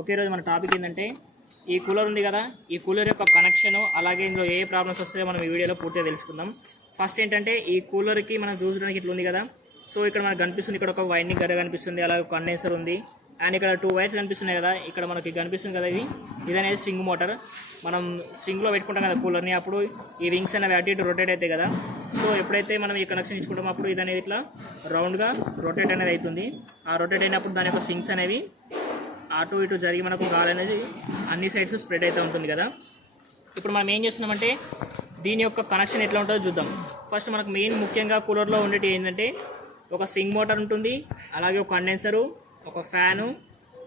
ఒకే రోజు మన టాపిక్ ఏంటంటే ఈ కూలర్ ఉంది కదా, ఈ కూలర్ యొక్క కనెక్షన్ అలాగే ఇందులో ఏ ప్రాబ్లమ్స్ వస్తాయో మనం ఈ వీడియోలో పూర్తిగా తెలుసుకుందాం. ఫస్ట్ ఏంటంటే ఈ కూలర్కి మనం చూడడానికి ఇట్లా ఉంది కదా, సో ఇక్కడ మనకు కనిపిస్తుంది, ఇక్కడ ఒక వైండింగ్ గడ్డ కనిపిస్తుంది, అలాగే కండెన్సర్ ఉంది అండ్ ఇక్కడ 2 వైర్స్ కనిపిస్తున్నాయి కదా. ఇక్కడ మనకి కనిపిస్తుంది కదా, ఇది అనేది స్వింగ్ మోటార్. మనం స్వింగ్లో పెట్టుకుంటాం కదా కూలర్ని, అప్పుడు ఈ వింగ్స్ అనేవి అటు ఇటు రొటేట్ అవుతాయి కదా. సో ఎప్పుడైతే మనం ఈ కనెక్షన్ ఇచ్చుకుంటామో అప్పుడు ఇది అనేది ఇట్లా రౌండ్గా రొటేట్ అనేది అవుతుంది. ఆ రొటేట్ అయినప్పుడు దాని యొక్క స్వింగ్స్ అనేవి అటు ఇటు జరిగి మనకు గాలి అనేది అన్ని సైడ్స్ స్ప్రెడ్ అవుతూ ఉంటుంది కదా. ఇప్పుడు మనం ఏం చేస్తున్నామంటే దీని యొక్క కనెక్షన్ ఎట్లా ఉంటుందో చూద్దాం. ఫస్ట్ మనకు మెయిన్ ముఖ్యంగా కూలర్లో ఉండేటి ఏంటంటే ఒక స్వింగ్ మోటార్ ఉంటుంది, అలాగే ఒక కండెన్సరు, ఒక ఫ్యాను,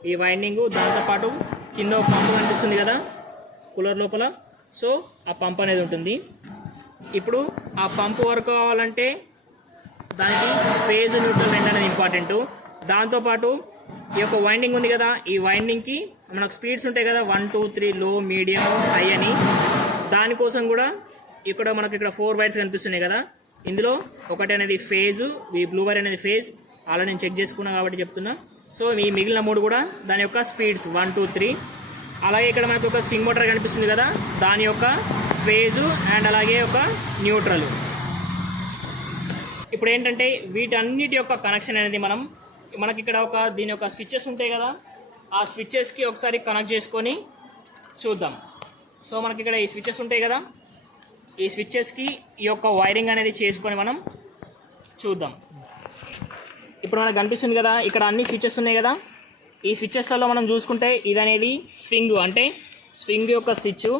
ఈ వైండింగు, దాంతోపాటు కింద ఒక పంపు కనిపిస్తుంది కదా కూలర్ లోపల. సో ఆ పంప్ అనేది ఉంటుంది. ఇప్పుడు ఆ పంపు వర్క్ కావాలంటే దానికి ఫేజ్ న్యూట్రల్ ఎండ్ అనేది ఇంపార్టెంట్. దాంతోపాటు ఈ యొక్క వైండింగ్ ఉంది కదా, ఈ వైండింగ్కి మనకు స్పీడ్స్ ఉంటాయి కదా, 1 2 3 లో, మీడియం, హై అని. దానికోసం కూడా ఇక్కడ మనకు ఇక్కడ 4 వైర్స్ కనిపిస్తున్నాయి కదా, ఇందులో ఒకటి అనేది ఫేజ్, ఈ బ్లూ వైర్ అనేది ఫేజ్. అలా నేను చెక్ చేసుకున్నా కాబట్టి చెప్తున్నా. సో ఈ మిగిలిన 3 కూడా దాని యొక్క స్పీడ్స్ 1 2 3. అలాగే ఇక్కడ మనకు ఒక స్వింగ్ మోటార్ కనిపిస్తుంది కదా, దాని యొక్క ఫేజు అండ్ అలాగే ఒక న్యూట్రల్. ఇప్పుడు ఏంటంటే వీటన్నిటి యొక్క కనెక్షన్ అనేది మనకి ఇక్కడ ఒక దీని యొక్క స్విచ్చెస్ ఉంటాయి కదా, ఆ స్విచ్చెస్కి ఒకసారి కనెక్ట్ చేసుకొని చూద్దాం. సో మనకి ఇక్కడ ఈ స్విచ్చెస్ ఉంటాయి కదా, ఈ స్విచ్చెస్కి ఈ యొక్క వైరింగ్ అనేది చేసుకొని మనం చూద్దాం. ఇప్పుడు మనకు కనిపిస్తుంది కదా, ఇక్కడ అన్ని స్విచ్చెస్ ఉన్నాయి కదా. ఈ స్విచ్చెస్లలో మనం చూసుకుంటే ఇది అనేది స్వింగ్, అంటే స్వింగ్ యొక్క స్విచ్,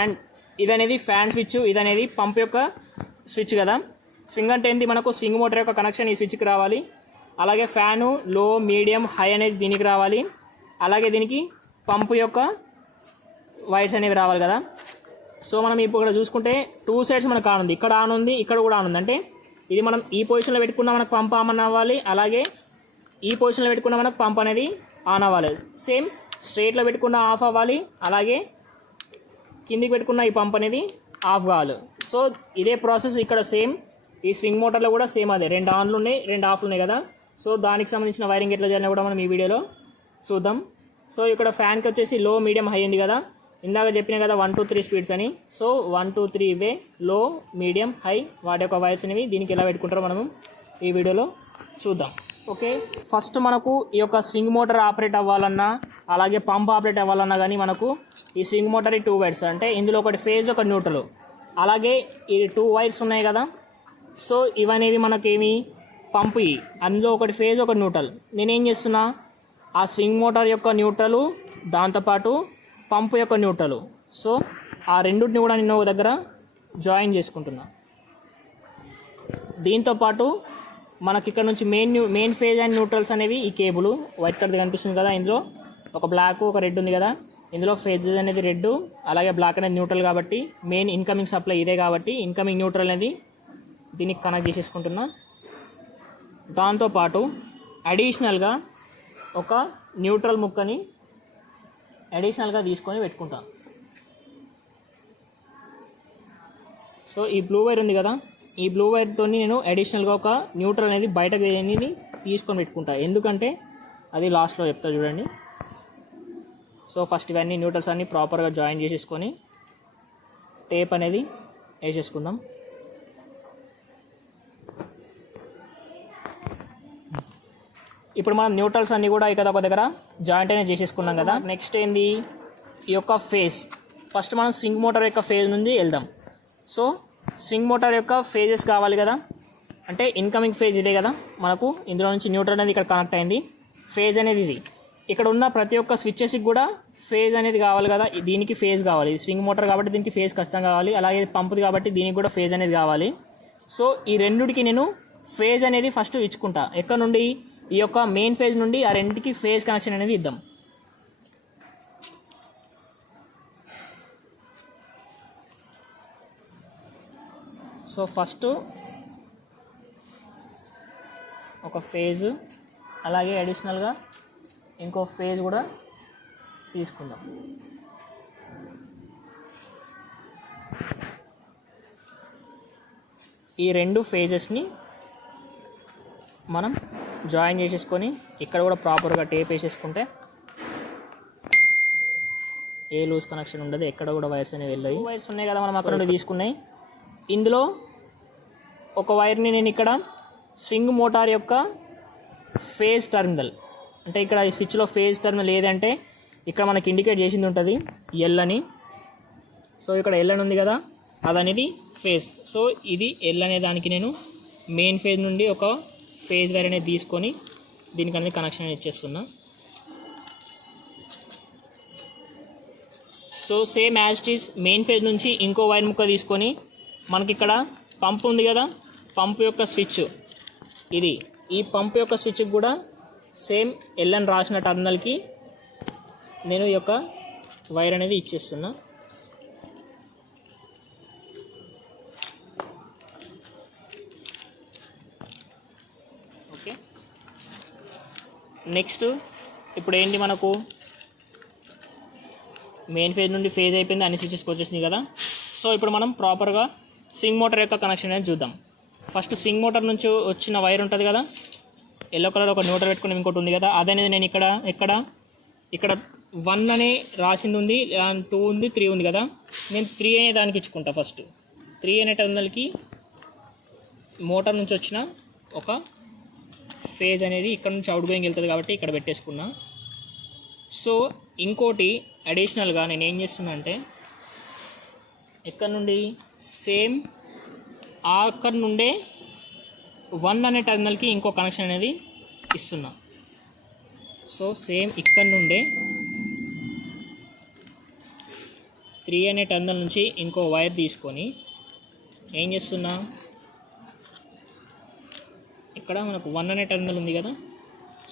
అండ్ ఇది అనేది ఫ్యాన్ స్విచ్, ఇది అనేది పంప్ యొక్క స్విచ్ కదా. స్వింగ్ అంటే ఏంటి, మనకు స్వింగ్ మోటార్ యొక్క కనెక్షన్ ఈ స్విచ్కి రావాలి. అలాగే ఫ్యాను లో, మీడియం, హై అనేది దీనికి రావాలి. అలాగే దీనికి పంపు యొక్క వైర్స్ అనేవి రావాలి కదా. సో మనం ఇప్పుడు ఇక్కడ చూసుకుంటే 2 సైడ్స్ మనకు ఆన్ ఉంది, ఇక్కడ ఆన్ ఉంది, ఇక్కడ కూడా ఆన్ ఉంది. అంటే ఇది మనం ఈ పొజిషన్లో పెట్టుకున్నా మనకు పంప్ ఆన్ అవ్వాలి, అలాగే ఈ పొజిషన్లో పెట్టుకున్న మనకు పంప్ అనేది ఆన్ అవ్వాలి. సేమ్ స్ట్రైట్లో పెట్టుకున్న ఆఫ్ అవ్వాలి, అలాగే కిందికి పెట్టుకున్న ఈ పంప్ అనేది ఆఫ్ కావాలి. సో ఇదే ప్రాసెస్ ఇక్కడ సేమ్ ఈ స్వింగ్ మోటార్లో కూడా సేమ్ అదే, 2 ఆన్లు ఉన్నాయి, 2 ఆఫ్లు ఉన్నాయి కదా. సో దానికి సంబంధించిన వైరింగ్ ఎట్లా చేయాలో కూడా మనం ఈ వీడియోలో చూద్దాం. సో ఇక్కడ ఫ్యాన్కి వచ్చేసి లో, మీడియం, హై ఉంది కదా, ఇందాక చెప్పిన కదా 1 2 3 స్పీడ్స్ అని. సో 1 2 3 ఇవే లో, మీడియం, హై, వాటి యొక్క వైర్స్ అనేవి దీనికి ఎలా పెట్టుకుంటారో మనము ఈ వీడియోలో చూద్దాం. ఓకే, ఫస్ట్ మనకు ఈ యొక్క స్వింగ్ మోటార్ ఆపరేట్ అవ్వాలన్నా అలాగే పంప్ ఆపరేట్ అవ్వాలన్నా కానీ మనకు ఈ స్వింగ్ మోటార్ 2 వైర్స్, అంటే ఇందులో ఒకటి ఫేజ్, ఒక న్యూట్రల్, అలాగే ఈ 2 వైర్స్ ఉన్నాయి కదా. సో ఇవనేవి మనకేమి పంపు, అందులో ఒకటి ఫేజ్, ఒక న్యూట్రల్. నేనేం చేస్తున్నా, ఆ స్వింగ్ మోటార్ యొక్క న్యూట్రల్, దాంతోపాటు పంపు యొక్క న్యూట్రల్, సో ఆ రెండింటిని కూడా నేను ఒక దగ్గర జాయిన్ చేసుకుంటున్నా. దీంతోపాటు మనకి ఇక్కడ నుంచి మెయిన్ ఫేజ్ అండ్ న్యూట్రల్స్ అనేవి ఈ కేబుల్ వైట్ కలర్ కనిపిస్తుంది కదా, ఇందులో ఒక బ్లాక్, ఒక రెడ్ ఉంది కదా. ఇందులో ఫేజ్ అనేది రెడ్, అలాగే బ్లాక్ అనేది న్యూట్రల్. కాబట్టి మెయిన్ ఇన్కమింగ్ సప్లై ఇదే, కాబట్టి ఇన్కమింగ్ న్యూట్రల్ అనేది దీనికి కనెక్ట్ చేసేసుకుంటున్నా. దాంతోపాటు అడిషనల్గా ఒక న్యూట్రల్ ముక్కని అడిషనల్గా తీసుకొని పెట్టుకుంటా. సో ఈ బ్లూ వైర్ ఉంది కదా, ఈ బ్లూ వైర్తో నేను అడిషనల్గా ఒక న్యూట్రల్ అనేది బయటకు అనేది తీసుకొని పెట్టుకుంటా. ఎందుకంటే అది లాస్ట్లో చెప్తా చూడండి. సో ఫస్ట్ ఇవన్నీ న్యూట్రల్స్ అన్నీ ప్రాపర్గా జాయిన్ చేసేసుకొని టేప్ అనేది వేసేసుకుందాం. ఇప్పుడు మనం న్యూట్రల్స్ అన్నీ కూడా ఇక్కడ ఒక దగ్గర జాయింట్ అనేది చేసేసుకున్నాం కదా. నెక్స్ట్ ఏంది, ఈ యొక్క ఫేజ్. ఫస్ట్ మనం స్వింగ్ మోటార్ యొక్క ఫేజ్ నుండి వెళ్దాం. సో స్వింగ్ మోటార్ యొక్క ఫేజెస్ కావాలి కదా, అంటే ఇన్కమింగ్ ఫేజ్ ఇదే కదా మనకు, ఇందులో నుంచి న్యూట్రల్ అనేది ఇక్కడ కనెక్ట్ అయింది. ఫేజ్ అనేది ఇది. ఇక్కడ ఉన్న ప్రతి ఒక్క స్విచ్చెస్కి కూడా ఫేజ్ అనేది కావాలి కదా, దీనికి ఫేజ్ కావాలి. స్వింగ్ మోటార్ కాబట్టి దీనికి ఫేజ్ ఖచ్చితంగా కావాలి, అలాగే పంపుది కాబట్టి దీనికి కూడా ఫేజ్ అనేది కావాలి. సో ఈ రెండుకి నేను ఫేజ్ అనేది ఫస్ట్ ఇచ్చుకుంటా. ఎక్కడ నుండి, ఈ యొక్క మెయిన్ ఫేజ్ నుండి ఆ రెండుకి ఫేజ్ కనెక్షన్ అనేది ఇద్దాం. సో ఫస్ట్ ఒక ఫేజ్, అలాగే అడిషనల్గా ఇంకో ఫేజ్ కూడా తీసుకుందాం. ఈ 2 ఫేజెస్ని మనం జాయిన్ చేసేసుకొని ఇక్కడ కూడా ప్రాపర్గా టేప్ వేసేసుకుంటే ఏ లూజ్ కనెక్షన్ ఉండదు, ఎక్కడ కూడా వైర్స్ అనేవి వెళ్ళాయి. వైర్స్ ఉన్నాయి కదా మనం అక్కడ నుండి తీసుకున్నాయి. ఇందులో ఒక వైర్ని నేను ఇక్కడ స్వింగ్ మోటార్ యొక్క ఫేజ్ టర్మినల్, అంటే ఇక్కడ ఈ స్విచ్లో ఫేజ్ టర్మినల్ ఏదంటే ఇక్కడ మనకి ఇండికేట్ చేసింది ఉంటుంది ఎల్ అని. సో ఇక్కడ ఎల్ అని ఉంది కదా, అదనేది ఫేజ్. సో ఇది ఎల్ అనే దానికి నేను మెయిన్ ఫేజ్ నుండి ఒక ఫేజ్ వైర్ అనేది తీసుకొని దీనికి అనేది కనెక్షన్ అనేది ఇచ్చేస్తున్నా. So same as it is main phase నుంచి ఇంకో వైర్ ముక్క తీసుకొని మనకి ఇక్కడ పంప్ ఉంది కదా, పంప్ యొక్క స్విచ్ ఇది. ఈ పంప్ యొక్క స్విచ్కి కూడా సేమ్ ఎల్ అని రాసిన టర్మినల్కి నేను ఈ యొక్క వైర్ అనేది ఇచ్చేస్తున్నా. ఓకే, నెక్స్ట్ ఇప్పుడు ఏంటి, మనకు మెయిన్ ఫేజ్ నుండి ఫేజ్ అయిపోయింది, అన్ని స్విచెస్కి వచ్చేసింది కదా. సో ఇప్పుడు మనం ప్రాపర్గా స్వింగ్ మోటార్ యొక్క కనెక్షన్ అనేది చూద్దాం. ఫస్ట్ స్వింగ్ మోటార్ నుంచి వచ్చిన వైర్ ఉంటుంది కదా, ఎల్లో కలర్ ఒక న్యూట్రల్ పెట్టుకుని ఇంకోటి ఉంది కదా, అదనేది నేను ఇక్కడ 1 అనే రాసింది ఉంది, 2 ఉంది, 3 ఉంది కదా, నేను 3 అనే దానికి ఇచ్చుకుంటా. ఫస్ట్ 3 అనే టర్మినల్కి మోటార్ నుంచి వచ్చిన ఒక ఫేజ్ అనేది ఇక్కడ నుంచి అవుట్ గోయింగ్ వెళ్తుంది కాబట్టి ఇక్కడ పెట్టేసుకున్నా. సో ఇంకోటి అడిషనల్గా నేను ఏం చేస్తున్నా అంటే ఇక్కడ నుండి సేమ్ అక్కడ నుండే 1 అనే టర్మినల్కి ఇంకో కనెక్షన్ అనేది ఇస్తున్నా. సో సేమ్ ఇక్కడ నుండే 3 అనే టర్మినల్ నుంచి ఇంకో వైర్ తీసుకొని ఏం చేస్తున్నా, ఇక్కడ మనకు 1 అనే టర్మినల్ ఉంది కదా,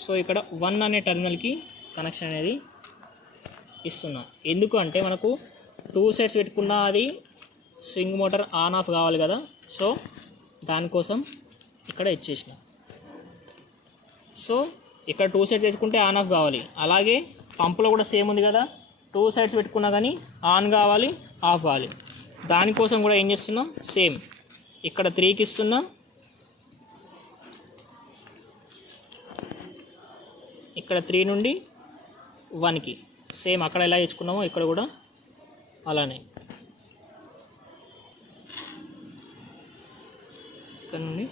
సో ఇక్కడ 1 అనే టర్మినల్కి కనెక్షన్ అనేది ఇస్తున్నా. ఎందుకు అంటే మనకు 2 సైడ్స్ పెట్టుకున్నా అది స్వింగ్ మోటార్ ఆన్ ఆఫ్ కావాలి కదా, సో దానికోసం ఇక్కడ ఇచ్చేసిన. సో ఇక్కడ 2 సైడ్స్ పెట్టుకుంటే ఆన్ ఆఫ్ కావాలి, అలాగే పంపులో కూడా సేమ్ ఉంది కదా, 2 సైడ్స్ పెట్టుకున్నా కానీ ఆన్ కావాలి, ఆఫ్ కావాలి. దానికోసం కూడా ఏం చేస్తున్నాం, సేమ్ ఇక్కడ 3కి ఇస్తున్నా, ఇక్కడ 3 నుండి 1కి సేమ్ అక్కడ ఎలా ఇచ్చుకున్నామో ఇక్కడ కూడా అలానే ఇక్కడ నుండి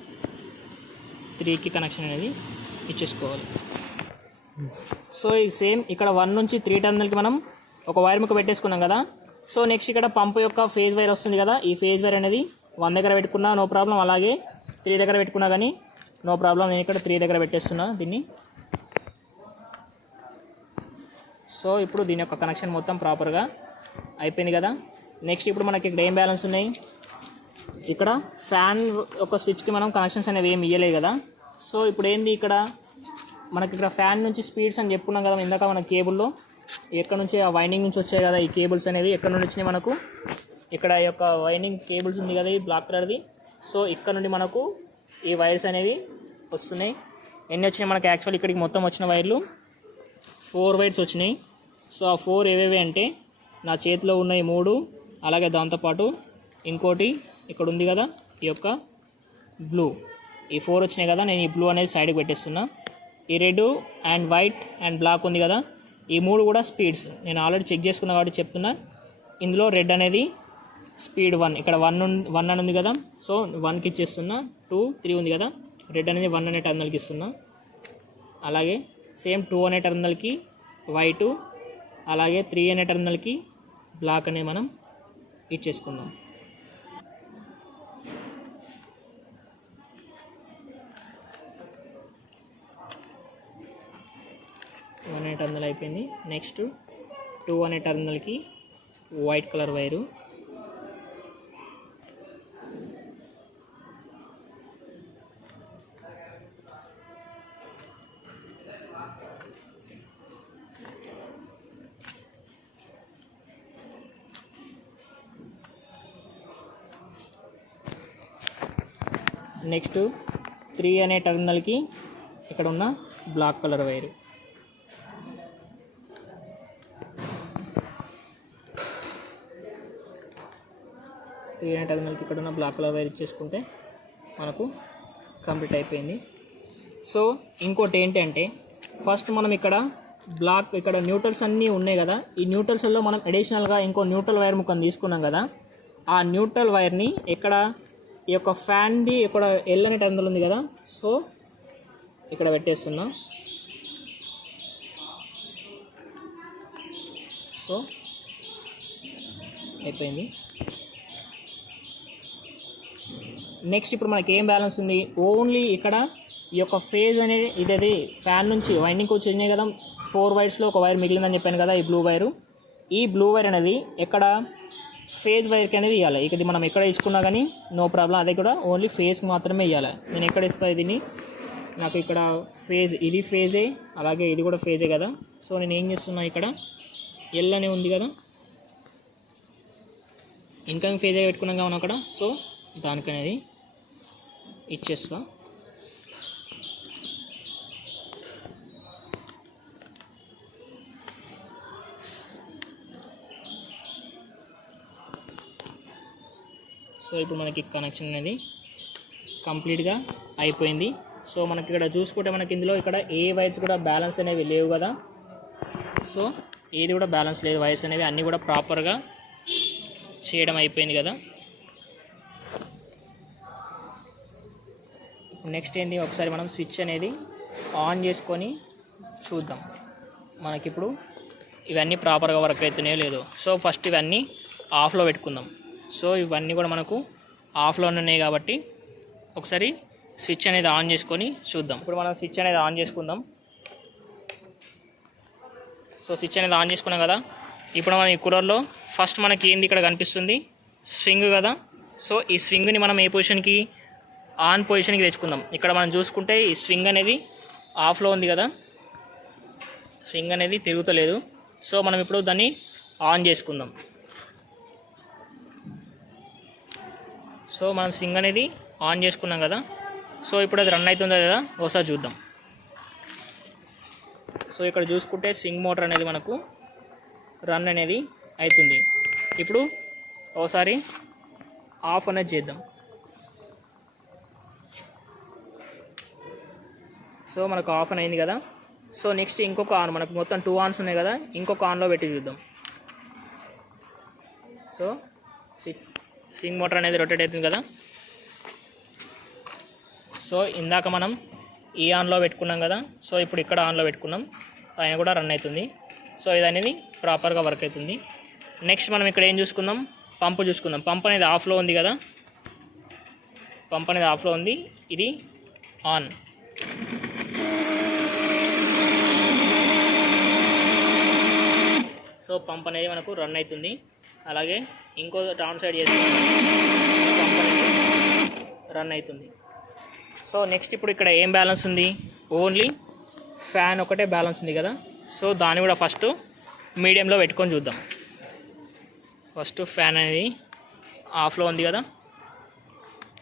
3కి కనెక్షన్ అనేది ఇచ్చేసుకోవాలి. సో ఇది సేమ్ ఇక్కడ 1 నుంచి 3 టర్మినల్కి మనం ఒక వైర్ ముక్క పెట్టేసుకున్నాం కదా. సో నెక్స్ట్ ఇక్కడ పంపు యొక్క ఫేజ్ వైర్ వస్తుంది కదా, ఈ ఫేజ్ వైర్ అనేది 1 దగ్గర పెట్టుకున్నా నో ప్రాబ్లం, అలాగే 3 దగ్గర పెట్టుకున్నా కానీ నో ప్రాబ్లం. నేను ఇక్కడ 3 దగ్గర పెట్టేస్తున్నా దీన్ని. సో ఇప్పుడు దీని యొక్క కనెక్షన్ మొత్తం ప్రాపర్గా అయిపోయింది కదా. నెక్స్ట్ ఇప్పుడు మనకి ఇక్కడ ఏం బ్యాలెన్స్ ఉన్నాయి, ఇక్కడ ఫ్యాన్ ఒక స్విచ్కి మనం కనెక్షన్స్ అనేవి ఏమి ఇవ్వలేదు కదా. సో ఇప్పుడు ఏంది, ఇక్కడ మనకి ఇక్కడ ఫ్యాన్ నుంచి స్పీడ్స్ అని చెప్పుకున్నాం కదా ఇందాక మన కేబుల్లో, ఎక్కడ నుంచి ఆ వైండింగ్ నుంచి వచ్చాయి కదా ఈ కేబుల్స్ అనేవి, ఎక్కడ నుండి వచ్చినాయి మనకు, ఇక్కడ ఈ యొక్క వైండింగ్ కేబుల్స్ ఉంది కదా ఈ బ్లాక్ కలర్ది. సో ఇక్కడ నుండి మనకు ఈ వైర్స్ అనేవి వస్తున్నాయి. ఎన్ని వచ్చినాయి మనకి, యాక్చువల్ ఇక్కడికి మొత్తం వచ్చిన వైర్లు 4 వైర్స్ వచ్చినాయి. సో ఆ 4 ఏవేవి అంటే నా చేతిలో ఉన్నాయి 3, అలాగే దాంతోపాటు ఇంకోటి ఇక్కడ ఉంది కదా ఈ యొక్క బ్లూ, ఈ 4 వచ్చినాయి కదా. నేను ఈ బ్లూ అనేది సైడ్కి పెట్టేస్తున్నా. ఈ red and white and black ఉంది కదా, ఈ 3 కూడా స్పీడ్స్ నేను ఆల్రెడీ చెక్ చేసుకున్నా కాబట్టి చెప్తున్నా. ఇందులో రెడ్ అనేది స్పీడ్ 1, ఇక్కడ 1 అని ఉంది కదా, సో 1కి ఇచ్చేస్తున్నా. 2, 3 ఉంది కదా, రెడ్ అనేది 1 అనే టర్మినల్కి ఇస్తున్నా. అలాగే సేమ్ 2 అనే టర్మినల్కి వైట్, అలాగే 3 అనే టర్మినల్కి బ్లాక్ అనేది మనం ఇచ్చేసుకుందాం. అనే టర్మినల్ అయిపోయింది. నెక్స్ట్ 2 అనే టర్మినల్కి వైట్ కలర్ వైరు, నెక్స్ట్ 3 అనే టర్మినల్కి ఇక్కడ ఉన్న బ్లాక్ కలర్ వైరు. టర్మినల్కి ఇక్కడ ఉన్న బ్లాక్ కలర్ వైర్ ఇచ్చేసుకుంటే మనకు కంప్లీట్ అయిపోయింది. సో ఇంకోటి ఏంటంటే ఫస్ట్ మనం ఇక్కడ బ్లాక్ ఇక్కడ న్యూట్రల్స్ అన్నీ ఉన్నాయి కదా, ఈ న్యూట్రల్స్లో మనం అడిషనల్గా ఇంకో న్యూట్రల్ వైర్ ముక్కను తీసుకున్నాం కదా, ఆ న్యూట్రల్ వైర్ని ఇక్కడ ఈ యొక్క ఫ్యాన్ది ఇక్కడ ఎల్ అనే టర్మినల్ ఉంది కదా, సో ఇక్కడ పెట్టేస్తున్నా. సో అయిపోయింది. నెక్స్ట్ ఇప్పుడు మనకి ఏం బ్యాలెన్స్ ఉంది, ఓన్లీ ఇక్కడ ఈ యొక్క ఫేజ్ అనేది ఇది ఫ్యాన్ నుంచి వైండింగ్ వచ్చినాయి కదా, 4 వైర్స్లో ఒక వైర్ మిగిలిందని చెప్పాను కదా, ఈ బ్లూ వైరు. ఈ బ్లూ వైర్ అనేది ఎక్కడ ఫేజ్ వైర్కి అనేది ఇవ్వాలి. ఇది మనం ఎక్కడ ఇచ్చుకున్నా కానీ నో ప్రాబ్లం, అదే కూడా ఓన్లీ ఫేజ్కి మాత్రమే ఇవ్వాలి. నేను ఎక్కడ ఇస్తాను దీన్ని, నాకు ఇక్కడ ఫేజ్, ఇది ఫేజే, అలాగే ఇది కూడా ఫేజే కదా. సో నేను ఏం చేస్తున్నా, ఇక్కడ ఎల్ అని ఉంది కదా, ఇన్కమింగ్ ఫేజే పెట్టుకున్నాం కదా మనం అక్కడ, సో దానికనేది ఇచ్చేస్తా. సో ఇప్పుడు మనకి కనెక్షన్ అనేది కంప్లీట్గా అయిపోయింది. సో మనకి ఇక్కడ చూసుకుంటే మనకి ఇందులో ఇక్కడ ఏ వైర్స్ కూడా బ్యాలెన్స్ అనేవి లేవు కదా, సో ఏది కూడా బ్యాలెన్స్ లేదు, వైర్స్ అనేవి అన్నీ కూడా ప్రాపర్గా చేయడం అయిపోయింది కదా. నెక్స్ట్ ఏంటి, ఒకసారి మనం స్విచ్ అనేది ఆన్ చేసుకొని చూద్దాం మనకిప్పుడు ఇవన్నీ ప్రాపర్గా వర్క్ అవుతున్నాయో లేదో. సో ఫస్ట్ ఇవన్నీ ఆఫ్లో పెట్టుకుందాం. సో ఇవన్నీ కూడా మనకు ఆఫ్లో ఉన్నాయి కాబట్టి ఒకసారి స్విచ్ అనేది ఆన్ చేసుకొని చూద్దాం. ఇప్పుడు మనం స్విచ్ అనేది ఆన్ చేసుకుందాం. సో స్విచ్ అనేది ఆన్ చేసుకున్నాం కదా, ఇప్పుడు మనం ఈ కూలర్లో ఫస్ట్ మనకి ఏంది ఇక్కడ కనిపిస్తుంది, స్వింగ్ కదా. సో ఈ స్వింగ్ని మనం ఏ పొజిషన్కి, ఆన్ పొజిషన్కి తెచ్చుకుందాం. ఇక్కడ మనం చూసుకుంటే ఈ స్వింగ్ అనేది ఆఫ్లో ఉంది కదా, స్వింగ్ అనేది తిరుగుతలేదు. సో మనం ఇప్పుడు దాన్ని ఆన్ చేసుకుందాం. సో మనం స్వింగ్ అనేది ఆన్ చేసుకున్నాం కదా, సో ఇప్పుడు అది రన్ అవుతుందా లేదా ఒకసారి చూద్దాం. సో ఇక్కడ చూసుకుంటే స్వింగ్ మోటార్ అనేది మనకు రన్ అనేది అవుతుంది. ఇప్పుడు ఒకసారి ఆఫ్ అనేది చేద్దాం. సో మనకు ఆఫ్ అని అయింది కదా. సో నెక్స్ట్ ఇంకొక ఆన్, మనకు మొత్తం 2 ఆన్స్ ఉన్నాయి కదా, ఇంకొక ఆన్లో పెట్టి చూద్దాం. సో స్వింగ్ మోటార్ అనేది రొటేట్ అవుతుంది కదా. సో ఇందాక మనం ఈ ఆన్లో పెట్టుకున్నాం కదా, సో ఇప్పుడు ఇక్కడ ఆన్లో పెట్టుకున్నాం, ఆయన కూడా రన్ అవుతుంది. సో ఇది అనేది ప్రాపర్గా వర్క్ అవుతుంది. నెక్స్ట్ మనం ఇక్కడ ఏం చూసుకుందాం, పంపు చూసుకుందాం. పంప్ అనేది ఆఫ్లో ఉంది కదా, పంప్ అనేది ఆఫ్లో ఉంది, ఇది ఆన్. సో పంప్ అనేది మనకు రన్ అవుతుంది. అలాగే ఇంకో డౌన్ సైడ్ చేస్తే పంప్ అనేది రన్ అవుతుంది. సో నెక్స్ట్ ఇప్పుడు ఇక్కడ ఏం బ్యాలెన్స్ ఉంది, ఓన్లీ ఫ్యాన్ ఒకటే బ్యాలెన్స్ ఉంది కదా. సో దాన్ని కూడా ఫస్ట్ మీడియంలో పెట్టుకొని చూద్దాం. ఫస్ట్ ఫ్యాన్ అనేది ఆఫ్లో ఉంది కదా,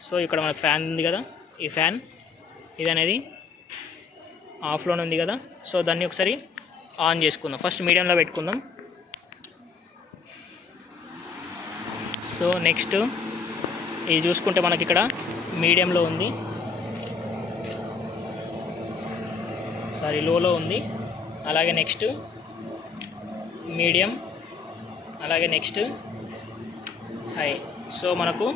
సో ఇక్కడ మనకు ఫ్యాన్ ఉంది కదా, ఈ ఫ్యాన్ ఇది అనేది ఆఫ్లోనే ఉంది కదా. సో దాన్ని ఒకసారి ఆన్ చేసుకుందాం. ఫస్ట్ మీడియంలో పెట్టుకుందాం. సో నెక్స్ట్ ఇది చూసుకుంటే మనకి ఇక్కడ మీడియంలో ఉంది, సారీ లోలో ఉంది. అలాగే నెక్స్ట్ మీడియం, అలాగే నెక్స్ట్ హై. సో మనకు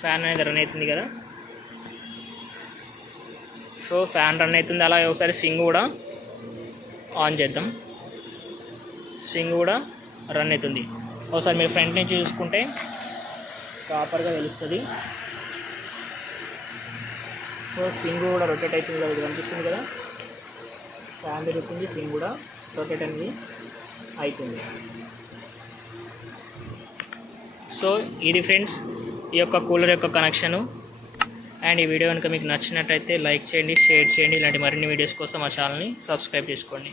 ఫ్యాన్ అనేది రన్ అవుతుంది కదా. సో ఫ్యాన్ రన్ అవుతుంది. అలాగే ఒకసారి స్వింగ్ కూడా ఆన్ చేద్దాం. స్వింగ్ కూడా రన్ అవుతుంది. ఒకసారి మీరు ఫ్రంట్ నుంచి చూసుకుంటే ప్రాపర్గా తెలుస్తుంది. సో స్వింగ్ కూడా రొటేట్ అవుతుంది కదా, ఇది కనిపిస్తుంది కదా, ఫ్యాన్ తిరుగుతుంది, స్వింగ్ కూడా రొటేట్ అనేది అవుతుంది. సో ఇది ఫ్రెండ్స్ ఈ యొక్క కూలర్ యొక్క కనెక్షను. అండ్ ఈ వీడియో కనుక మీకు నచ్చినట్టయితే లైక్ చేయండి, షేర్ చేయండి. ఇలాంటి మరిన్ని వీడియోస్ కోసం మా ఛానల్ని సబ్స్క్రైబ్ చేసుకోండి.